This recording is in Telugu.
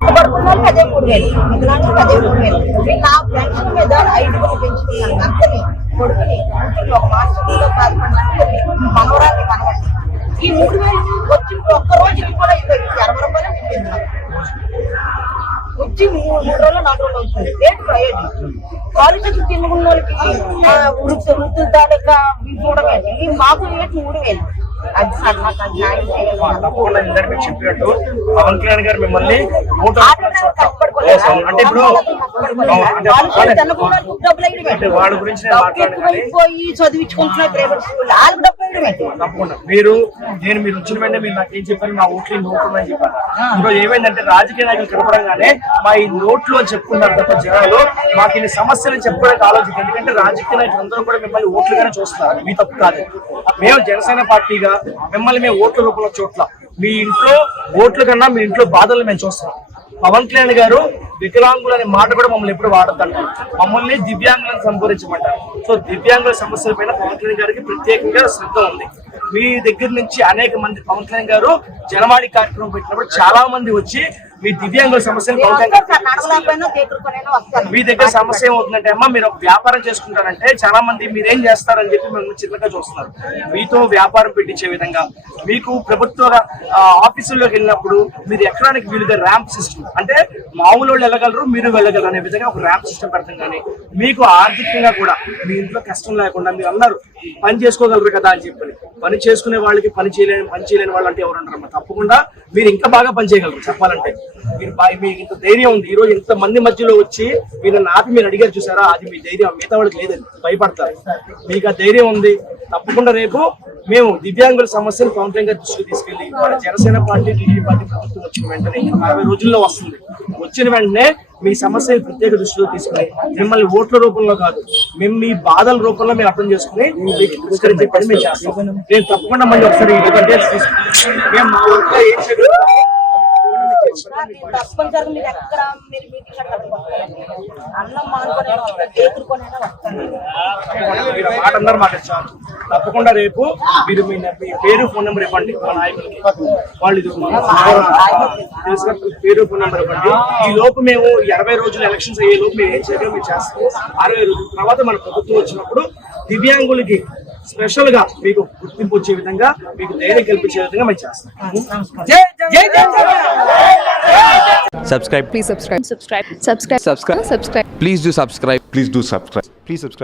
పడుకున్నాను వాళ్ళకి అదే మూడు వేలు. ఎదురాను అదే మూడు వేలు. నా పెన్షన్ మీద ఐదుగురు పెంచుకున్నాను. అంతని కొడుకుని ఒక మాస్టర్లో బాధపడుతుంది మనవరాన్ని మనవరాన్ని ఈ మూడు వేలు వచ్చి ఒక్క రోజుకి కూడా ఇరవై అరవై రూపాయలు పెట్టింది వచ్చి మూడు మూడు రోజులు నాలుగు రోజులు అవుతుంది ఏంటి ప్రయోజనం? కాలు తిన్నుకున్న వాళ్ళకి వృత్తి వృత్తి తాలూకా ఇవి మాకు ఏంటి మూడు వేలు. తప్పకుండా ఇందాక చెప్పినట్టు పవన్ కళ్యాణ్ గారు మిమ్మల్ని కష్టపడుకోలేదా? అంటే ఇప్పుడు వాళ్ళు గురించి చదివించుకుంటున్నారు ప్రైవేట్ స్కూల్ వాళ్ళకి? తప్పకుండా. మీరు నేను మీరు వచ్చిన వెంటనే మీరు నాకు ఏం చెప్పారు మా ఓట్లు నోట్లు అని చెప్పారు ఇప్పుడు ఏమైందంటే రాజకీయ నాయకులు కనపడంగానే మా ఈ నోట్లు అని చెప్పుకున్నారు తప్ప జనాలు మాకు ఇన్ని సమస్యలు చెప్పుకోవడానికి ఆలోచించారు. ఎందుకంటే రాజకీయ నాయకులు అందరూ కూడా మిమ్మల్ని ఓట్లుగానే చూస్తారు మీ తప్పు కాదు. మేము జనసేన పార్టీగా మిమ్మల్ని మేము ఓట్ల రూపంలో చోట్ల మీ ఇంట్లో ఓట్ల కన్నా మీ ఇంట్లో బాధలు మేము చూస్తాం పవన్ కళ్యాణ్ గారు వికలాంగులు అనే మాట కూడా మమ్మల్ని ఎప్పుడు వాడతారు మమ్మల్ని దివ్యాంగులను సంబోధించమంటారు. సో దివ్యాంగుల సమస్యల పైన పవన్ కళ్యాణ్ గారికి ప్రత్యేకంగా శ్రద్ధ ఉంది. మీ దగ్గర నుంచి అనేక మంది పవన్ కళ్యాణ్ గారు జనవాడి కార్యక్రమం పెట్టినప్పుడు చాలా మంది వచ్చి మీ దివ్యాంగుల సమస్యలు. మీ దగ్గర సమస్య ఏమవుతుందంటే అమ్మా మీరు ఒక వ్యాపారం చేసుకుంటారంటే చాలా మంది మీరేం చేస్తారని చెప్పి మేము చిన్నగా చూస్తున్నారు. మీతో వ్యాపారం పెట్టించే విధంగా మీకు ప్రభుత్వ ఆఫీసుల్లోకి వెళ్ళినప్పుడు మీరు ఎక్కడానికి వీలుగా ర్యాంప్ సిస్టమ్ అంటే మామూలు వాళ్ళు వెళ్ళగలరు మీరు వెళ్ళగలరు అనే విధంగా ఒక ర్యాంప్ సిస్టమ్ పెడతాం కానీ మీకు ఆర్థికంగా కూడా మీ ఇంట్లో కష్టం లేకుండా మీరు అందరూ పని చేసుకోగలరు కదా అని చెప్పి పని చేసుకునే వాళ్ళకి పని చేయలేని పని చేయలేని వాళ్ళు అంటే ఎవరు అంటారమ్మా తప్పకుండా మీరు ఇంకా బాగా పని చేయగలరు చెప్పాలంటే. మీరు బాయ్ మీకు ఇంత ధైర్యం ఉంది. ఈ రోజు ఇంత మంది మధ్యలో వచ్చి మీరు నన్ను ఆపి మీరు అడిగారు చూసారా? అది మీ ధైర్యం. మిగతా వాళ్ళకి లేదండి. భయపడతారు. మీకు ఆ ధైర్యం ఉంది. తప్పకుండా రేపు మేము దివ్యాంగుల సమస్యలు పవన్ దృష్టికి తీసుకెళ్ళి మన జనసేన పార్టీ టీడీపీ పార్టీ ప్రభుత్వం వచ్చిన వెంటనే అరవై రోజుల్లో వస్తుంది. వచ్చిన వెంటనే మీ సమస్యలు ప్రత్యేక దృష్టిలో తీసుకుని మిమ్మల్ని ఓట్ల రూపంలో కాదు మేము మీ బాధల రూపంలో మీరు అర్థం చేసుకుని మీకు పరిష్కరించే పని మేము చేస్తాం. నేను తప్పకుండా మళ్ళీ ఒకసారి తీసుకుని మేము మా ఊరిలో ఏం తప్పనిసరిగా మీరు ఎక్కడ మీరు మీటింగ్. అన్నం మాట అందరూ మాట ఇచ్చారు తప్పకుండా రేపు మీరు మీ పేరు ఫోన్ నెంబర్ ఇవ్వండి మా నాయకులకి వాళ్ళు ఇది పేరు ఫోన్ నెంబర్ ఇవ్వండి ఈ లోపు మేము ఇరవై రోజులు ఎలక్షన్స్ అయ్యే లోపు మేము ఏం చేయడం మేము చేస్తాం అరవై రోజుల తర్వాత మన ప్రభుత్వం వచ్చినప్పుడు దివ్యాంగులకి స్పెషల్గా మీకు గుర్తింపు వచ్చే విధంగా మీకు ధైర్యం కల్పించే విధంగా మేము చేస్తాం జై జై జై subscribe Please subscribe. Subscribe. Subscribe. subscribe Subscribe. please do subscribe Please do subscribe. Please subscribe.